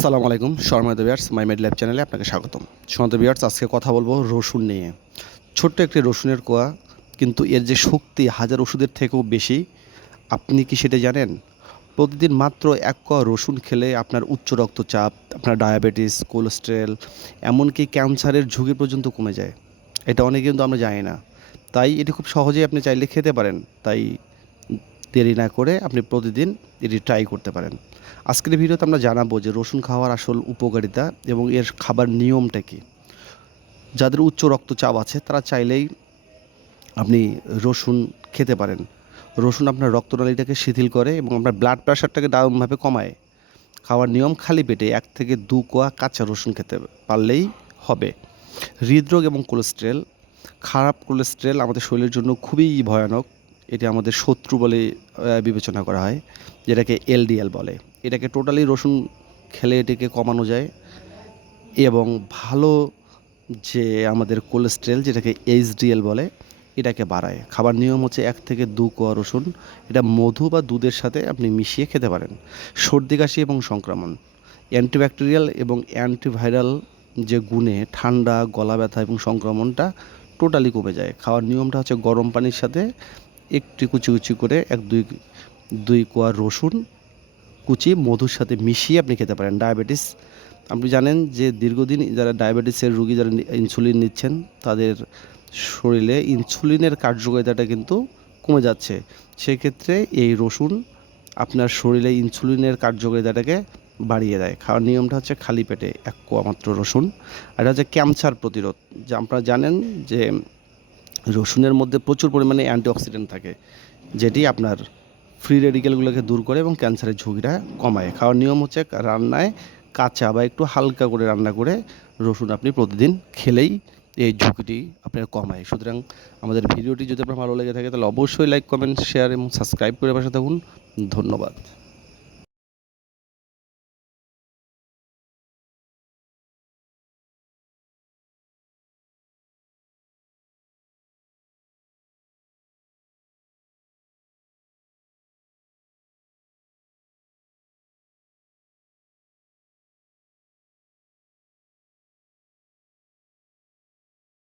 আসসালামু আলাইকুম শর্মা বিয়ার্স মাই মেড ল্যাব চ্যানেলে আপনাকে স্বাগতম। শর্মা বিয়ার্স আজকে কথা বলব রসুন নিয়ে। ছোট্ট একটি রসুনের কোয়া, কিন্তু এর যে শক্তি হাজার ওষুধের থেকেও বেশি, আপনি কি সেটা জানেন? প্রতিদিন মাত্র এক কোয়া রসুন খেলে আপনার উচ্চ রক্তচাপ, আপনার ডায়াবেটিস, কোলেস্ট্রেল, এমনকি ক্যান্সারের ঝুঁকি পর্যন্ত কমে যায়। এটা অনেকে কিন্তু আমরা জানি না। তাই এটি খুব সহজেই আপনি চাইলে খেতে পারেন। তাই দেরি না করে আপনি প্রতিদিন এটি ট্রাই করতে পারেন। আজকের ভিডিওতে আমরা জানাব যে রসুন খাওয়ার আসল উপকারিতা এবং এর খাবার নিয়মটা কী। যাদের উচ্চ রক্তচাপ আছে, তারা চাইলেই আপনি রসুন খেতে পারেন। রসুন আপনার রক্তনালীটাকে শিথিল করে এবং আপনার ব্লাড প্রেশারটাকে দারুণভাবে কমায়। খাওয়ার নিয়ম খালি পেটে এক থেকে দু কোয়া কাঁচা রসুন খেতে পারলেই হবে। হৃদরোগ এবং কোলেস্ট্রেল খারাপ কোলেস্ট্রেল আমাদের শরীরের জন্য খুবই ভয়ানক। এটি আমাদের শত্রু বলে বিবেচনা করা হয়, যেটাকে এলডিএল বলে। এটাকে টোটালি রসুন খেলে এটাকে কমানো যায় এবং ভালো যে আমাদের কোলেস্ট্রেল, যেটাকে এইচডিএল বলে, এটাকে বাড়ায়। খাবার নিয়ম হচ্ছে এক থেকে দু কোয়া রসুন। এটা মধু বা দুধের সাথে আপনি মিশিয়ে খেতে পারেন। সর্দি, কাশি এবং সংক্রমণ। অ্যান্টিব্যাকটেরিয়াল এবং অ্যান্টিভাইরাল যে গুণে ঠান্ডা, গলা ব্যথা এবং সংক্রমণটা টোটালি কমে যায়। খাওয়ার নিয়মটা হচ্ছে গরম পানির সাথে একটু কুচি কুচি করে এক দুই দুই কোয়া রসুন কুচি মধুর সাথে মিশিয়ে আপনি খেতে পারেন। ডায়াবেটিস, আপনি জানেন যে দীর্ঘদিন যারা ডায়াবেটিসের রুগী যারা ইনসুলিন নিচ্ছেন, তাদের শরীরে ইনসুলিনের কার্যকারিতাটা কিন্তু কমে যাচ্ছে। সেক্ষেত্রে এই রসুন আপনার শরীরে ইনসুলিনের কার্যকারিতাটাকে বাড়িয়ে দেয়। খাওয়ার নিয়মটা হচ্ছে খালি পেটে এক কোয়া মাত্র রসুন। আর এটা হচ্ছে ক্যান্সার প্রতিরোধ। যা আপনারা জানেন যে রসুনের মধ্যে প্রচুর পরিমাণে অ্যান্টিঅক্সিডেন্ট থাকে, যেটি আপনার ফ্রি রেডিকেলগুলোকে দূর করে এবং ক্যান্সারের ঝুঁকিটা কমায়। খাওয়ার নিয়ম হচ্ছে রান্নায় কাঁচা বা একটু হালকা করে রান্না করে রসুন আপনি প্রতিদিন খেলেই এই ঝুঁকিটি আপনার কমায়। সুতরাং আমাদের ভিডিওটি যদি আপনার ভালো লেগে থাকে, তাহলে অবশ্যই লাইক কমেন্ট শেয়ার এবং সাবস্ক্রাইব করে পাশে থাকুন। ধন্যবাদ।